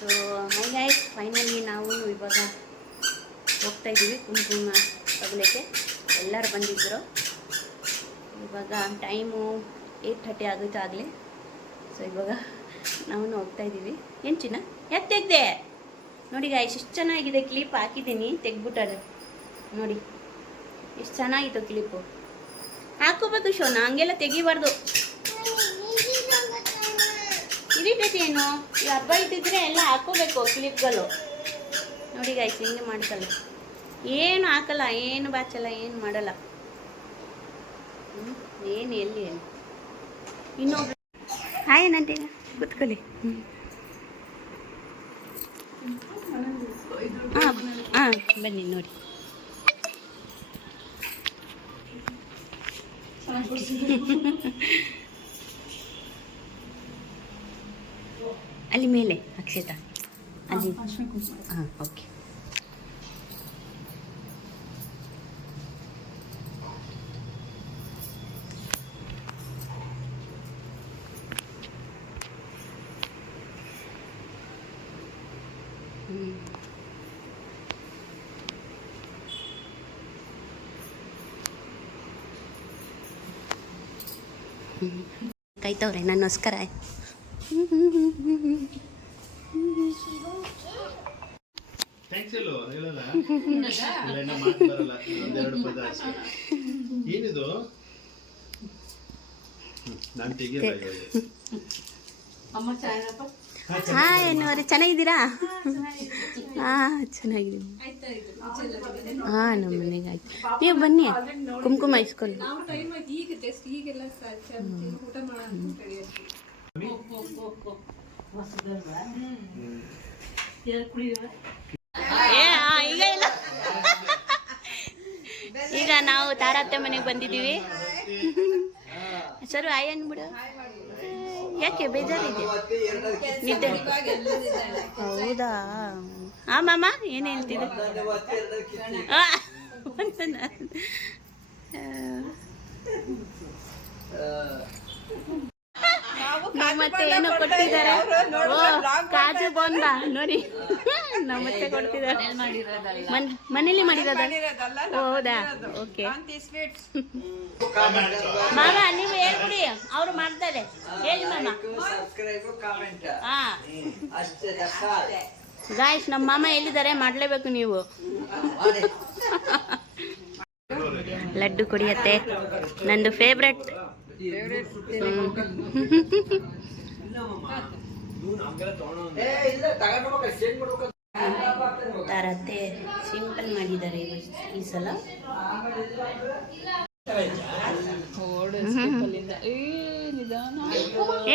So my guys, finally ನಾವು ಇವಾಗ ಹೋಗ್ತಾ ಇದ್ದೀವಿ ಕುಂಕುಮ ತಗೊಳ್ಳೋಕ್ಕೆ. ಎಲ್ಲರೂ ಬಂದಿದ್ದರು. ಇವಾಗ ಟೈಮು 8:30 ಆಗುತ್ತೆ ಆಗಲೇ. ಸೊ ಇವಾಗ ನಾವು ಹೋಗ್ತಾ ಇದ್ದೀವಿ. ಏನು ಚಿನ್ನ ಯಾಕೆ ತೆಗ್ದೆ ನೋಡಿ ಗಾಯ್ಸ್, ಎಷ್ಟು ಚೆನ್ನಾಗಿದೆ ಕ್ಲಿಪ್ ಹಾಕಿದ್ದೀನಿ, ತೆಗ್ಬಿಟ್ಟಾರೆ ನೋಡಿ ಎಷ್ಟು ಚೆನ್ನಾಗಿತ್ತು ಕ್ಲಿಪ್ಪು. ಹಾಕೋಬೇಕು ಶೋನ, ಹಂಗೆಲ್ಲ ತೆಗಿಬಾರ್ದು. ಇರಿಟೇಟ್ ಏನು, ಈ ಹಬ್ಬ ಇದ್ದಿದ್ರೆ ಎಲ್ಲ ಹಾಕೋಬೇಕು ಕ್ಲಿಪ್ಗಳು. ನೋಡಿ ಗಾಯ್ಸ್ ಹಿಂಗೆ ಮಾಡ್ತಲ್ಲ, ಏನು ಹಾಕಲ್ಲ, ಏನು ಬಾಚಲ್ಲ, ಏನು ಮಾಡಲ್ಲ. ಏನು ಎಲ್ಲಿ ಏನು ಇನ್ನೊಬ್ರು ಹಾಯ್ ಏನಂತೆ ಕೂತ್ಕೊಳ್ಳಿ. ಹಾಂ ಬನ್ನಿ ನೋಡಿ. ಅಲ್ಲಿ ಮೇಲೆ ಅಕ್ಷತಾ ಅಲ್ಲಿ. ಹಾಂ ಓಕೆ. ಕಾಯ್ತವ್ರೆ ನನ್ನೋಸ್ಕರ. ಏನಿದು ಹಾಯ್ ಅನ್ನೋರೆ, ಚೆನ್ನಾಗಿದ್ದೀರಾ? ಹಾಂ ಚೆನ್ನಾಗಿದ್ದೀನಿ. ಹಾಂ ನಮ್ಮ ಮನೆಗೆ ಆಯ್ತು. ನೀವು ಬನ್ನಿ ಕುಂಕುಮ ಇಸ್ಕೊಳ್ಳಿ. ಈಗ ಇಲ್ಲ, ಈಗ ನಾವು ತಾರತ್ತೆ ಮನೆಗೆ ಬಂದಿದ್ದೀವಿ. ಸರ್ ಆಯ್ ಅನ್ಬಿಡು. ಯಾಕೆ ಬೇಜಾರಿದೆ? ನಿದ್ದೆ? ಹೌದಾ? ಹಾಂ ಮಾಮ ಏನು ಹೇಳ್ತಿದ್ದೆ? ಮತ್ತೆ ಏನು ಕೊಡ್ತಿದ್ದಾರೆ? ಕಾಜು ಬೋಂದ ನೋಡಿ, ನಾವು ಮತ್ತೆ ಕೊಡ್ತಿದ್ದಾರೆ. ಮನೇಲಿ ಮಾಡಿರೋದ? ಹೌದಾ? ಓಕೆ ಮಾಮ ನೀವು ಹೇಳ್ಬಿಡಿ, ಅವರು ಮಾಡ್ತಾರೆ. ಹೇಳಿ ಮಾಮ. ಹಾಂ ಗಾಯ್ಸ್, ನಮ್ಮ ಮಾಮ ಎಲ್ಲಿದ್ದಾರೆ, ಮಾಡಲೇಬೇಕು ನೀವು. ಲಡ್ಡು ಕುಡಿಯತ್ತೆ, ನಂದು ಫೇವ್ರೆಟ್. ತಾರತ್ತೆ ಸಿಂಪಲ್ ಮಾಡಿದ್ದಾರೆ ಈ ಸಲ.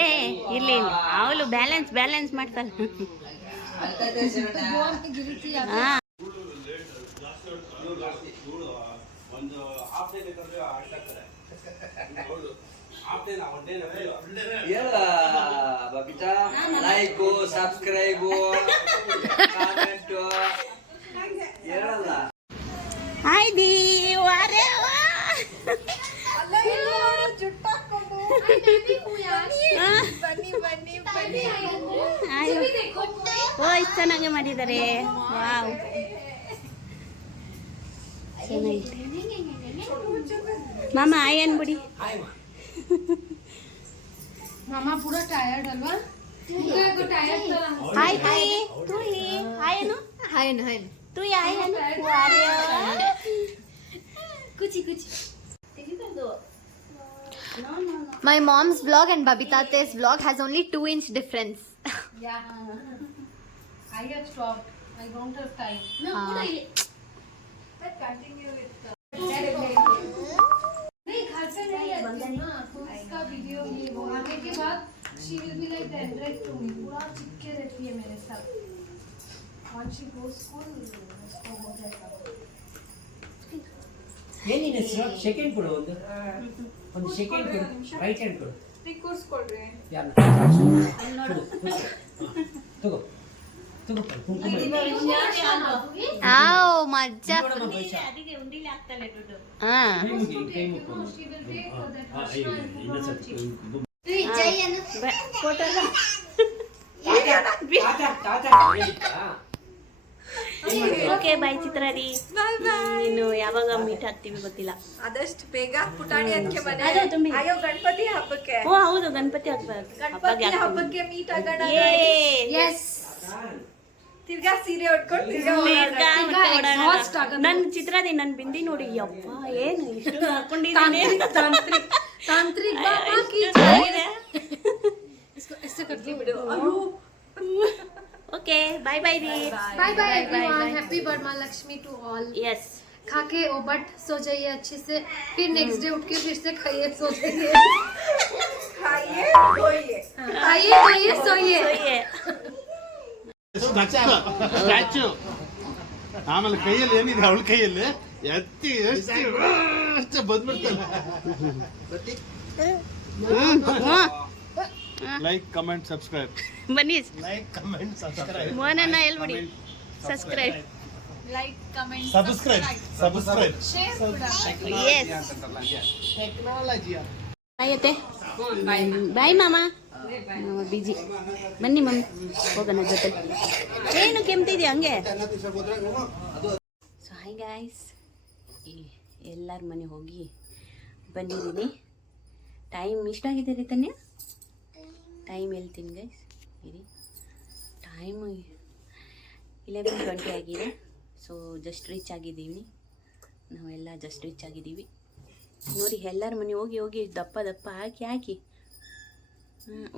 ಏ ಇಲ್ಲಿ ಅವಳು ಬ್ಯಾಲೆನ್ಸ್ ಮಾಡ್ತಾಳೆ. ಹಾಂ ಲೈಕು, ಸಬ್ಸ್ಕ್ರೈಬು, ಕಾಮೆಂಟು ಹೇಳಲ್ಲ. ಹಾಯ್ ದಿ ವಾರೆ ಓ ಇಷ್ಟು ಚೆನ್ನಾಗಿ ಮಾಡಿದ್ದಾರೆ. ವಾವ್ ಚೆನ್ನಾಗಿದೆ. ಮಾಮ ಆಯ್ ಅನ್ಬಿಡಿ. मामा पूरा टायर्ड है ना? हाय तू ही हाय नु हाय ना तू ही हाय नु वारे कुछ My mom's vlog and Babita's vlog has only 2-inch difference. Yeah. I have stopped. I don't have time. No, but continue with नहीं घर पे नहीं रहती ना, तो इसका वीडियो ये वो आने के बाद she will be like dendritic to me, पूरा चिपके रहती है मेरे साथ. Once she goes school, उसको हो जाएगा. ಏನಿದೆ ಸರ್, ಸೆಕೆಂಡ್ ಕೊಡು, ಒಂದು ಸೆಕೆಂಡ್ ಕೊಡು, ರೈಟ್ ಹ್ಯಾಂಡ್ ಕೊಡು. ಕೂರಿಸ್ಕೊಳ್ರಿ ಯಾರು ತಗೋ ಕುಂಕುಮ. आओ मजा. ಅದಕ್ಕೆ ಉಂಡಿಲಿ ಆಗ್ತಲ್ಲ ದುಡ್ಡು. ಹಾಂ ಫೋಟೋ ಓಕೆ ಬಾಯ್ ಚಿತ್ರಾರಿ. ಇನ್ನು ಯಾವಾಗ ಮೀಟ್ ಆಗ್ತೀವಿ ಗೊತ್ತಿಲ್ಲ. ಆದಷ್ಟು ಬೇಗ ಪುಟಾಣಿ ಅದಕ್ಕೆ ಮನೆ. ಅದು ತುಂಬಿ. ಅಯ್ಯೋ ಗಣಪತಿ ಹಬ್ಬಕ್ಕೆ. ಓ ಹೌದು ಗಣಪತಿ ಗಣಪತಿ ಹಬ್ಬಕ್ಕೆ ಮೀಟ್ ಆಗೋಣ. ತಿರ್ಗಾ ಸೀರೆ ಉಟ್ಕೊಂಡು ನನ್ ಚಿತ್ರಾದಿ ನನ್ ಬಿಂದಿ ನೋಡಿ ಯಪ್ಪ ಏನು ಇಷ್ಟು ಹಾಕೊಂಡಿದ್ದಾನೆ. तांत्रिक बाबा की इससे करती वीडियो. ओके बाय बाय दी. Bye bye everyone. Happy Varamahalakshmi to all. Yes. खा के ओबट सो जाइए अच्छे से, फिर नेक्स्ट डे उठ के फिर से खाइए सो जाइए. खाइए सोइए. खाइए खाइए सोइए. ಸ್ಟ್ಯಾಚ್ಯೂ ಆಮೇಲೆ ಕೈಯಲ್ಲಿ ಏನಿದೆ ಅವಳ ಕೈಯಲ್ಲಿ ಎತ್ತಿ ಎಷ್ಟು ಬಂದ್ಬಿಡ್ತಾನೆ. Like comment subscribe. ಬನ್ನಿ ಲೈಕ್ ಕಮೆಂಟ್ ಸಬ್ಸ್ಕ್ರೈಬ್. ಮೋನನ್ನ ಹೇಳ್ಬಿಡಿ subscribe. Like comment subscribe share S. Technology. Bye ಅತ್ತೆ. ಬಾಯ್ ಮಾಮ. ಬಿಜಿ ಬನ್ನಿ ಮಮ್ಮಿ ಹೋಗೋಣ ಜೊತೆ. ಏನು ಕೆಮ್ತಿದ್ಯಾ ಹಂಗೆ? ಸೊ ಹಾಯ್ ಗಾಯ್ಸ್, ಎಲ್ಲರ ಮನೆ ಹೋಗಿ ಬಂದಿದ್ದೀನಿ. ಟೈಮ್ ಇಷ್ಟಾಗಿದೆ ರೀ ತನ್ಯ. ಟೈಮ್ ಹೇಳ್ತೀನಿ ಗೈಸ್ ಇರಿ. ಟೈಮ್ 11:20 ಆಗಿದೆ. ಸೊ ಜಸ್ಟ್ ರೀಚ್ ಆಗಿದ್ದೀವಿ ನಾವೆಲ್ಲ. ಜಸ್ಟ್ ರೀಚ್ ಆಗಿದ್ದೀವಿ ನೋಡಿ. ಎಲ್ಲರ ಮನೆ ಹೋಗಿ ಹೋಗಿ ದಪ್ಪ ದಪ್ಪ ಹಾಕಿ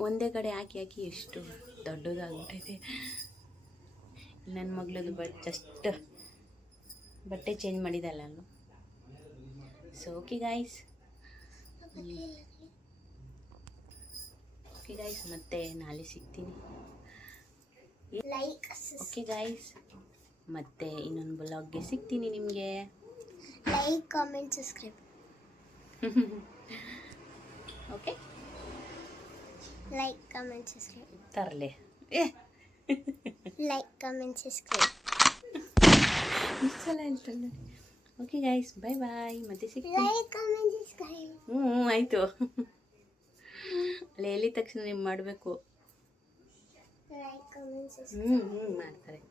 ಒಂದೇ ಕಡೆ ಹಾಕಿ ಎಷ್ಟು ದೊಡ್ಡದಾಗ್ಬಿಟ್ಟೈತೆ. ನನ್ನ ಮಗಳದು ಜಸ್ಟ್ ಬಟ್ಟೆ ಚೇಂಜ್ ಮಾಡಿದಲ್ಲ ನಾನು. ಸೊ ಓಕೆ ಗಾಯ್ಸ್, ಮತ್ತೆ ನಾಳೆ ಸಿಗ್ತೀನಿ. ಓಕೆ ಗಾಯ್ಸ್, ಮತ್ತೆ ಇನ್ನೊಂದು ಬ್ಲಾಗ್ಗೆ ಸಿಗ್ತೀನಿ ನಿಮಗೆ. Like, comment, subscribe. Okay, Like, comment, subscribe. ತರಲೆ Like, comment, subscribe. ಸಲ ಹೇಳ್ತಲ್ಲ. ಓಕೆ ಗಾಯ್ಸ್, ಬಾಯ್ ಬಾಯ್, ಮತ್ತೆ ಸಿಗ್ತೀನಿ. Like, comment, subscribe. ಆಯಿತು. ಅಲ್ಲಿ ಹೇಳಿದ ತಕ್ಷಣ ನೀವು ಮಾಡಬೇಕು. Like, comment, subscribe. ಮಾಡ್ತಾರೆ.